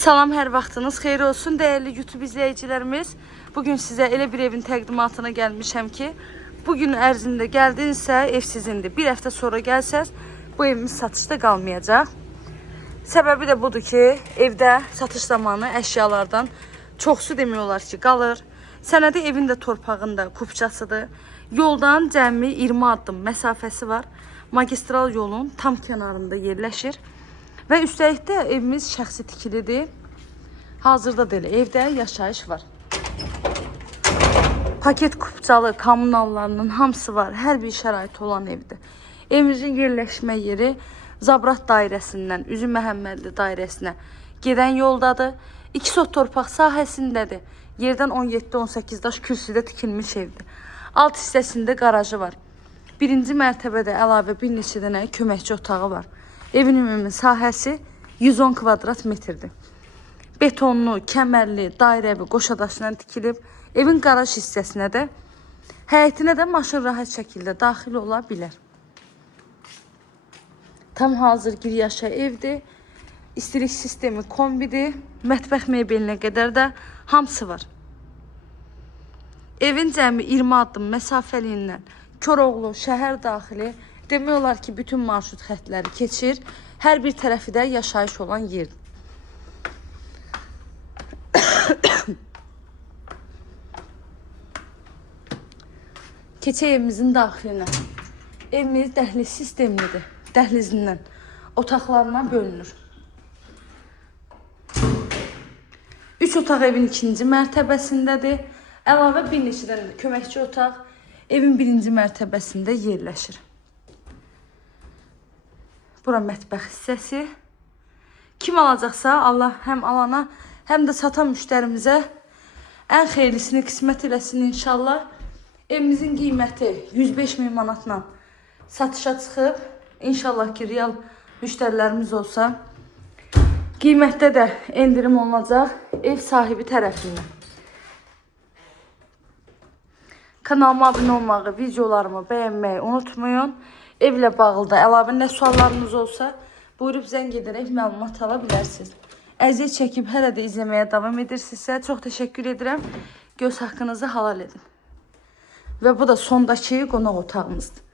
Salam, hər vaxtınız xeyir olsun değerli YouTube izleyicilerimiz. Bugün size elə bir evin təqdimatına gəlmişəm ki, bugün ərzində gəldinizsə ev sizindir. Bir həftə sonra gəlsəz bu evimiz satışda qalmayacaq. Səbəbi də budur ki, evdə satış zamanı əşyalardan çoxsu demək olar ki qalır. Sənədi evin də torpağında kupçasıdır. Yoldan cəmi 20 addım məsafəsi var. Magistral yolun tam kənarında yerləşir. Və üstəlik də evimiz şəxsi tikilidir. Hazırda da elə evdə yaşayış var. Paket kupçalı kommunallarının hamısı var. Hər bir şərait olan evdir. Evimizin yerləşmə yeri Zabrat dairəsindən Üzüm Məhəmmədli dairəsinə gedən yoldadır. 2 sot torpaq sahəsindədir. Yerdən 17-18 daş kürsüdə tikilmiş evdir. Alt hissəsində qarajı var. Birinci mərtəbədə əlavə bir neçə dənə köməkçi otağı var. Evin ümumi sahəsi 110 kvadrat metrdir. Betonlu, kəmərli, dairəvi qoşadaşla tikilib. Evin qaraj hissəsinə də, həyətinə də maşın rahat şəkildə daxil ola bilər. Tam hazır giryaşa evdir. İstilik sistemi kombidir. Mətbəx mebelinə qədər də hamısı var. Evin cəmi 20 addım məsafəliyindən Koroğlu şəhər daxili demək olar ki, bütün marşrut xətləri keçir. Hər bir tərəfi də yaşayış olan yerdir. Keçək evimizin daxilinə. Evimiz dəhliz sistemlidir. Dəhlizindən otaqlarına bölünür. 3 otaq evin 2-ci mərtəbəsindədir. Əlavə bir neçə dənə köməkçi otaq evin 1-ci mərtəbəsində yerləşir. Bura mətbəx hissəsi. Kim alacaqsa Allah həm alana, həm də satan müştərimizə ən xeyirlisini qismət eləsin inşallah. Evimizin qiyməti 105 min manatla satışa çıxıb. İnşallah ki, real müştərilərimiz olsa, qiymətdə də endirim olunacaq ev sahibi tərəfindən. Kanalıma abunə olmağı, videolarımı bəyənməyi unutmayın. Evlə bağlı da əlavə nə suallarınız olsa, buyurub zəng edərək məlumat ala bilərsiniz. Əziyyət çəkib hələ də izləməyə davam edirsinizsə, çox təşəkkür edirəm. Göz haqqınızı halal edin. Və bu da sondakı qonaq otağımızdır.